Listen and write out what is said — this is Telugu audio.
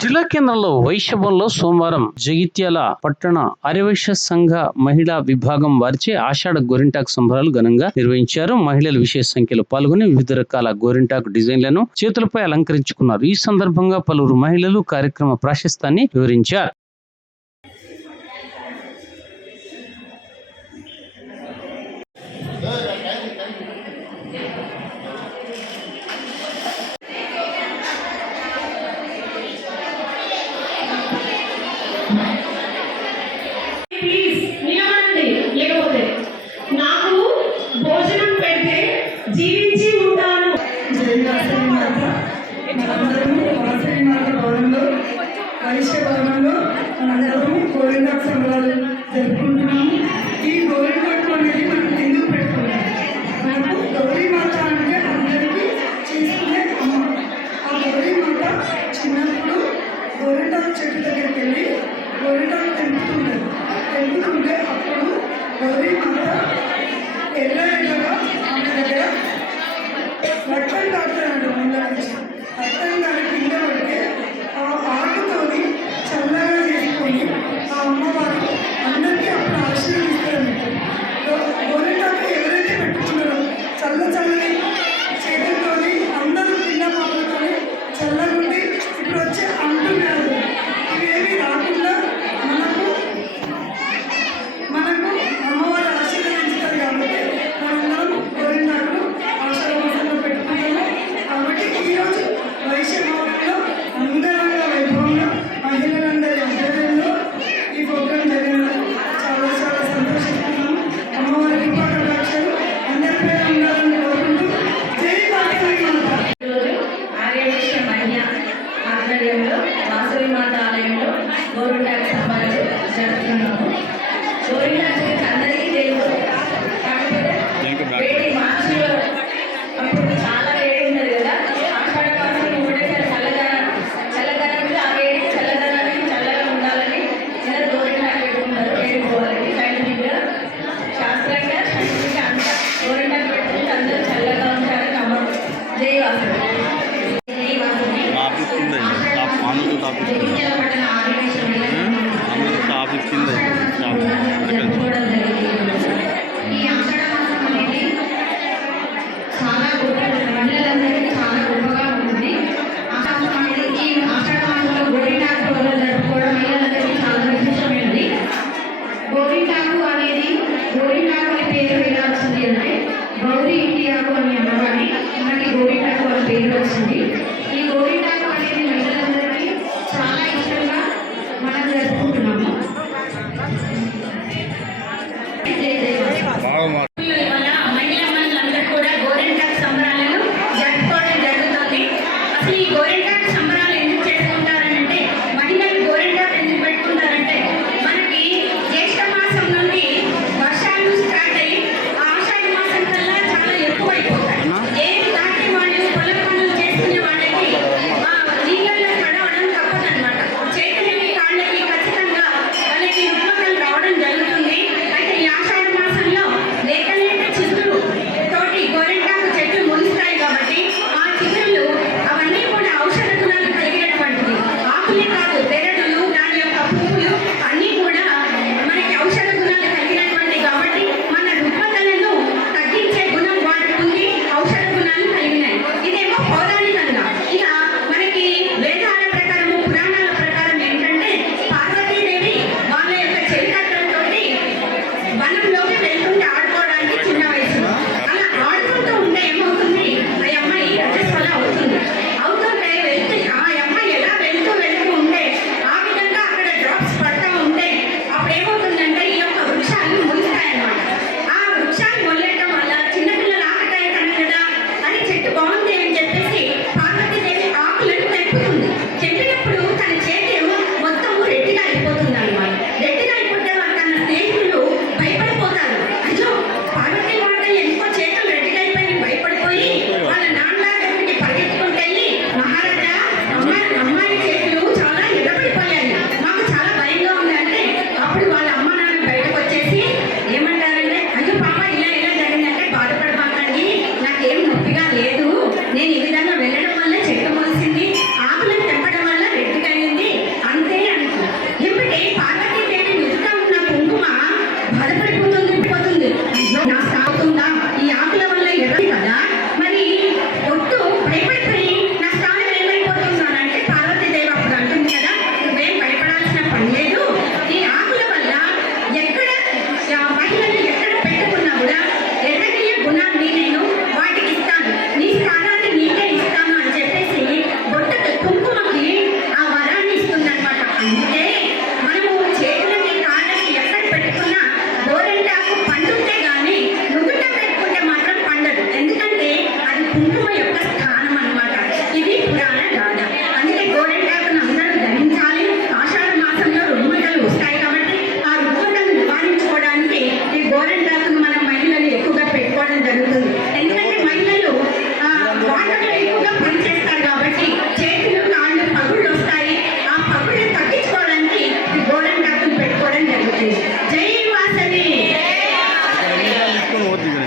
త్రిలోకినంలో వైశవంలో సోమవారం జగిత్యాల పట్టణ ఆర్యవైశ్య సంఘ మహిళా విభాగం వారిచే ఆషాఢ గోరింటాకు సంబరాలు ఘనంగా నిర్వహించారు. మహిళలు విశేష సంఖ్యలో పాల్గొని వివిధ రకాల గోరింటాకు డిజైన్లను చేతులపై అలంకరించుకున్నారు. ఈ సందర్భంగా పలువురు మహిళలు కార్యక్రమ ప్రాశస్తాన్ని వివరించారు. peace. Mahmut'un tabiri. Amen.